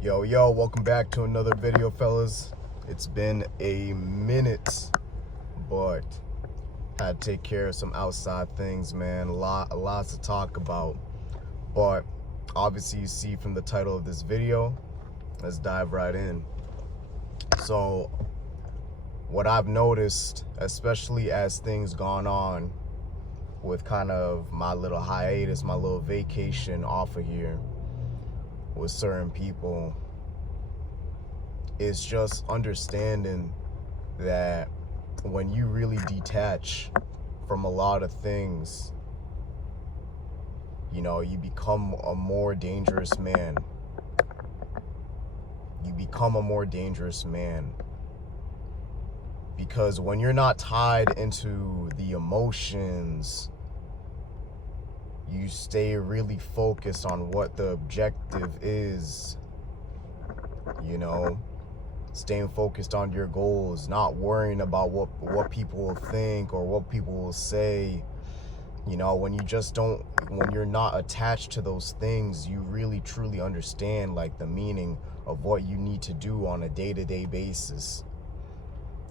Yo, welcome back to another video, fellas. It's been a minute, but had to take care of some outside things, man. Lots to talk about. But obviously you see from the title of this video, let's dive right in. So what I've noticed, especially as things gone on with kind of my little hiatus, my little vacation off of here with certain people, is just understanding that when you really detach from a lot of things, you become a more dangerous man. You become a more dangerous man. Because when you're not tied into the emotions, you stay really focused on what the objective is, staying focused on your goals, not worrying about what people will think or what people will say. When you're not attached to those things, you really truly understand like the meaning of what you need to do on a day-to-day basis.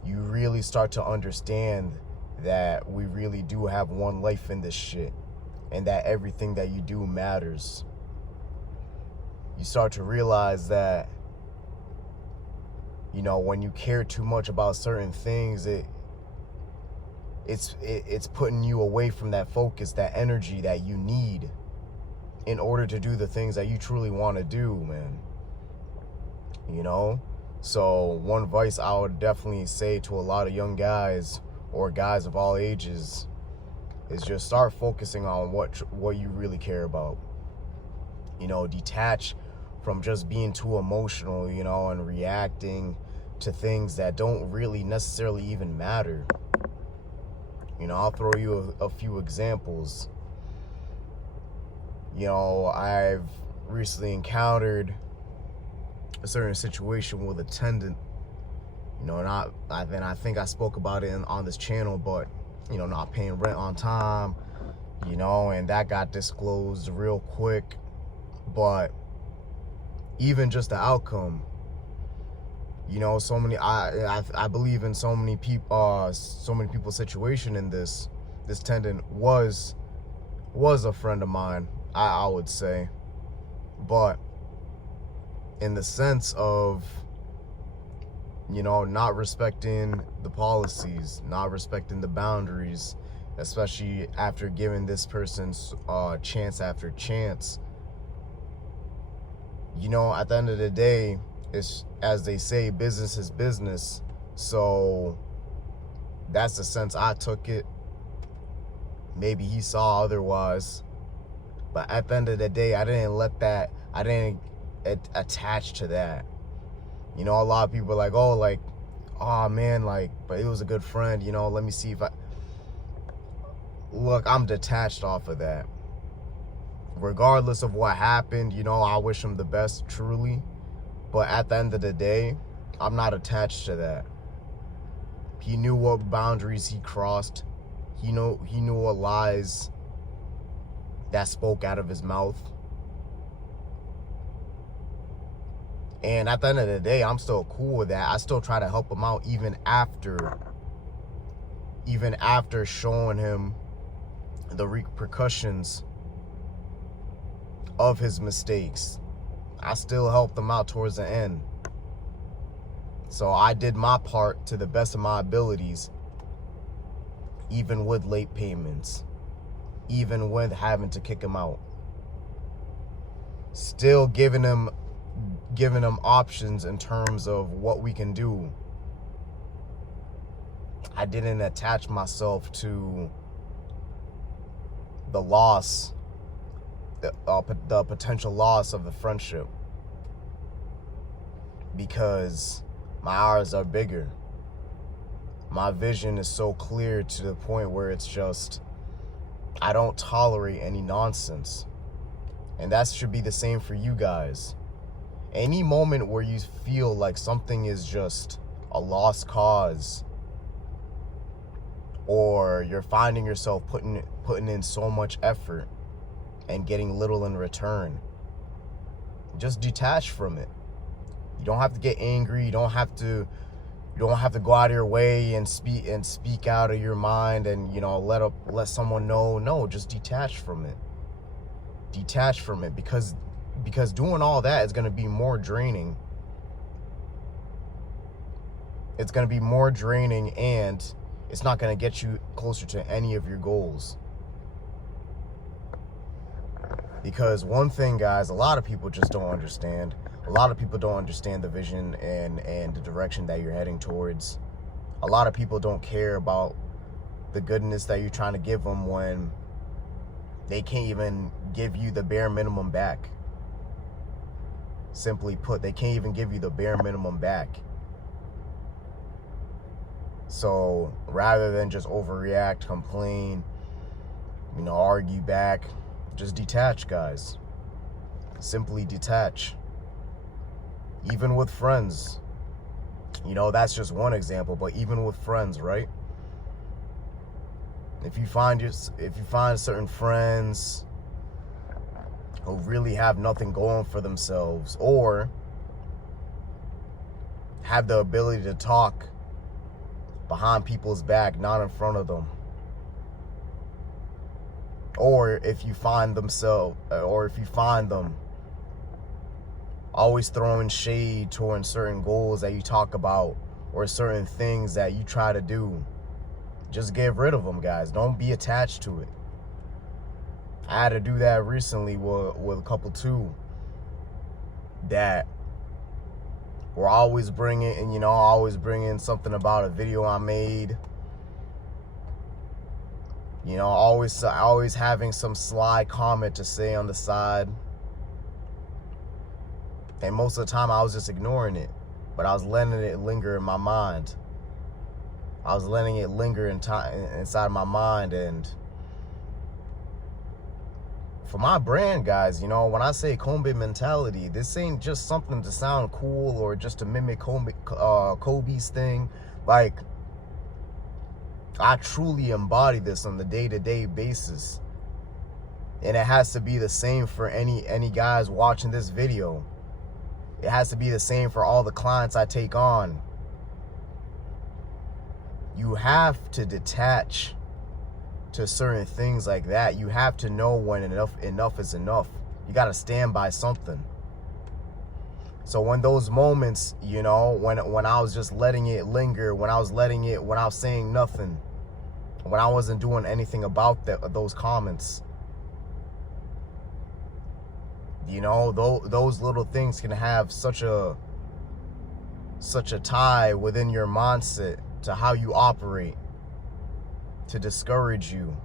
You really start to understand that we really do have one life in this shit, and that everything that you do matters. You start to realize that, when you care too much about certain things, it's putting you away from that focus, that energy that you need in order to do the things that you truly want to do, man. So one advice I would definitely say to a lot of young guys or guys of all ages is just start focusing on what you really care about. Detach from just being too emotional, and reacting to things that don't really necessarily even matter. I'll throw you a few examples. I've recently encountered a certain situation with a tenant, and I think I spoke about it on this channel, but not paying rent on time, and that got disclosed real quick. But even just the outcome, so many, I believe in so many people's situation in this tenant was a friend of mine, I would say. But in the sense of, not respecting the policies, not respecting the boundaries, especially after giving this person chance after chance, at the end of the day, it's, as they say, business is business. So that's the sense I took it. Maybe he saw otherwise, but at the end of the day, I didn't attach to that. A lot of people are like, oh man, but it was a good friend, let me see if look, I'm detached off of that. Regardless of what happened, I wish him the best, truly. But at the end of the day, I'm not attached to that. He knew what boundaries he crossed. He knew what lies that spoke out of his mouth. And at the end of the day, I'm still cool with that. I still try to help him out even after showing him the repercussions of his mistakes. I still helped him out towards the end. So I did my part to the best of my abilities, even with late payments, even with having to kick him out. Still giving him options in terms of what we can do. I didn't attach myself to the loss, the potential loss of the friendship, because my eyes are bigger. My vision is so clear to the point where it's just, I don't tolerate any nonsense. And that should be the same for you guys. Any moment where you feel like something is just a lost cause, or you're finding yourself putting in so much effort and getting little in return, just detach from it. You don't have to get angry. You don't have to go out of your way and speak out of your mind and, you know, let someone know. No, just detach from it. Detach from it, because doing all that is going to be more draining. It's going to be more draining, and it's not going to get you closer to any of your goals. Because one thing, guys, a lot of people just don't understand. A lot of people don't understand the vision and the direction that you're heading towards. A lot of people don't care about the goodness that you're trying to give them when they can't even give you the bare minimum back. Simply put, they can't even give you the bare minimum back. So rather than just overreact, complain, you know, argue back, just detach, guys. Simply detach. Even with friends. You know, that's just one example, but even with friends, right? If you find certain friends who really have nothing going for themselves, or have the ability to talk behind people's back, not in front of them, or if you find them always throwing shade towards certain goals that you talk about or certain things that you try to do, just get rid of them, guys. Don't be attached to it. I had to do that recently with a couple too, that were always bringing something about a video I made. You know, always having some sly comment to say on the side. And most of the time I was just ignoring it, but I was letting it linger in my mind. I was letting it linger inside my mind. And for my brand, guys, you know, when I say Kobe mentality, this ain't just something to sound cool or just to mimic Kobe's thing. Like, I truly embody this on the day-to-day basis. And it has to be the same for any guys watching this video. It has to be the same for all the clients I take on. You have to detach to certain things like that. You have to know when enough is enough. You got to stand by something. So when those moments, you know, when I was just letting it linger, when I was saying nothing, when I wasn't doing anything about those comments, you know, those little things can have such a tie within your mindset to how you operate, to discourage you.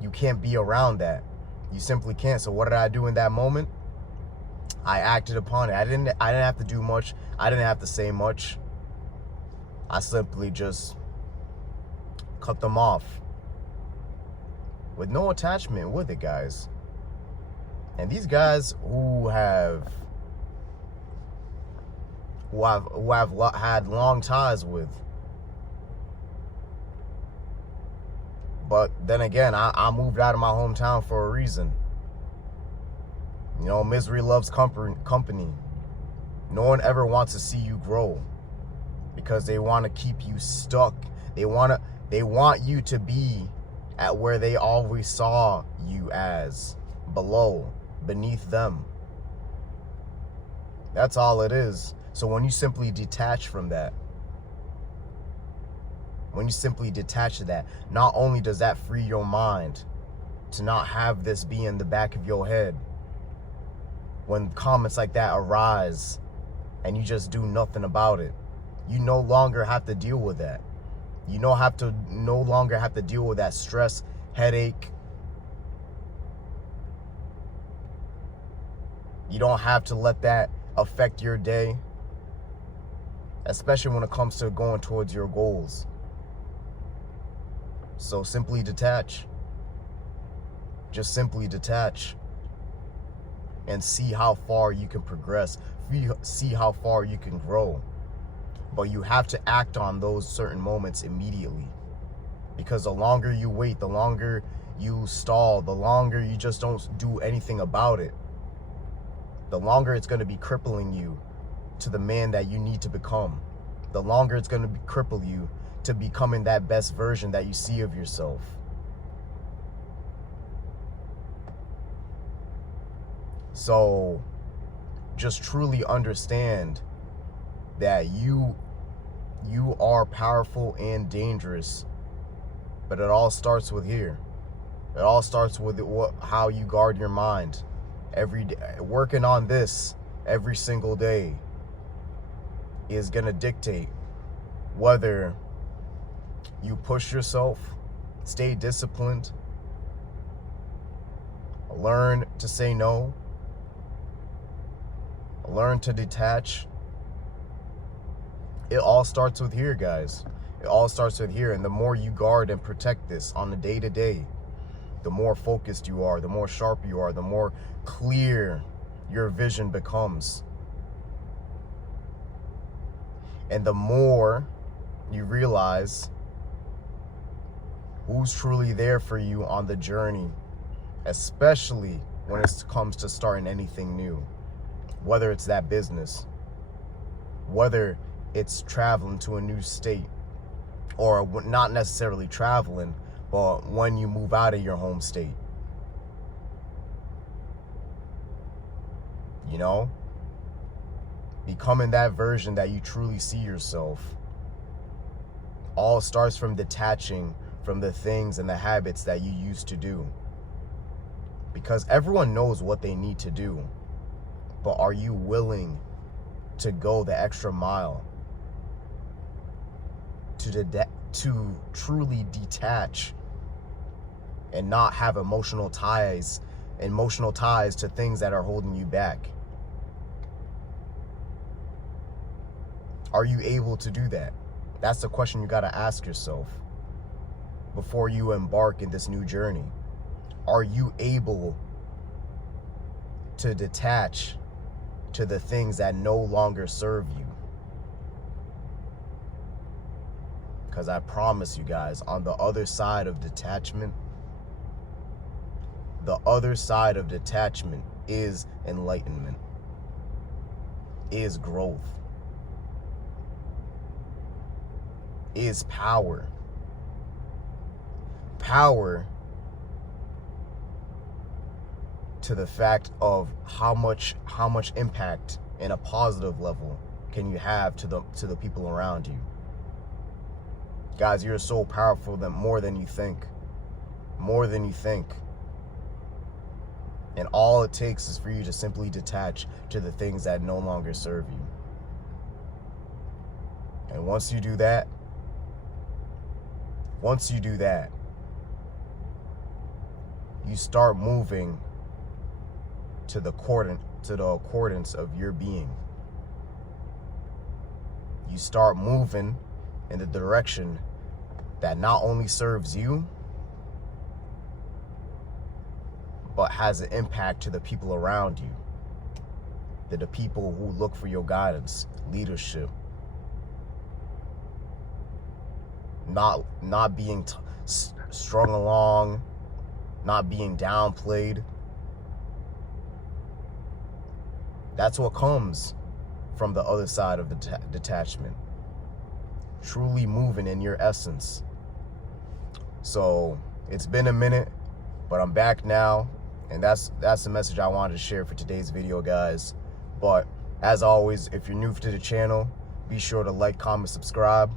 You can't be around that. You simply can't. So what did I do in that moment? I acted upon it. I didn't have to do much. I didn't have to say much. I simply just cut them off with no attachment with it, guys. And these guys who have had long ties with. But then again, I moved out of my hometown for a reason. You know, misery loves company. No one ever wants to see you grow because they want to keep you stuck. They want you to be at where they always saw you as, below, beneath them. That's all it is. So when you simply detach from that, not only does that free your mind to not have this be in the back of your head when comments like that arise and you just do nothing about it. You no longer have to deal with that. You no longer have to deal with that stress, headache. You don't have to let that affect your day, especially when it comes to going towards your goals. So simply detach. Just simply detach and see how far you can progress. See how far you can grow. But you have to act on those certain moments immediately. Because the longer you wait, the longer you stall, the longer you just don't do anything about it, the longer it's going to be crippling you to the man that you need to become. The longer it's going to cripple you to becoming that best version that you see of yourself. So just truly understand that you are powerful and dangerous, but it all starts with here. It all starts with how you guard your mind every day. Working on this every single day is going to dictate whether you push yourself, stay disciplined, learn to say no, learn to detach. It all starts with here, guys. It all starts with here. And the more you guard and protect this on the day-to-day, the more focused you are, the more sharp you are, the more clear your vision becomes. And the more you realize who's truly there for you on the journey, especially when it comes to starting anything new. Whether it's that business, whether it's traveling to a new state, or not necessarily traveling, but when you move out of your home state. You know? Becoming that version that you truly see yourself. All starts from detaching from the things and the habits that you used to do. Because everyone knows what they need to do. But are you willing to go the extra mile to truly detach and not have emotional ties to things that are holding you back? Are you able to do that? That's the question you got to ask yourself before you embark in this new journey. Are you able to detach to the things that no longer serve you? Because I promise you guys, on the other side of detachment, is enlightenment, is growth, is power. Power to the fact of how much impact in a positive level can you have to the people around you. Guys, you're so powerful more than you think. More than you think. And all it takes is for you to simply detach to the things that no longer serve you. And once you do that, you start moving to the accordance of your being. You start moving in the direction that not only serves you, but has an impact to the people around you, the people who look for your guidance, leadership, not being strung along, not being downplayed. That's what comes from the other side of the detachment. Truly moving in your essence. So it's been a minute, but I'm back now, and that's the message I wanted to share for today's video, guys. But as always, if you're new to the channel, be sure to like, comment, subscribe.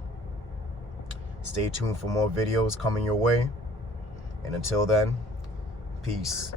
Stay tuned for more videos coming your way. And until then, peace.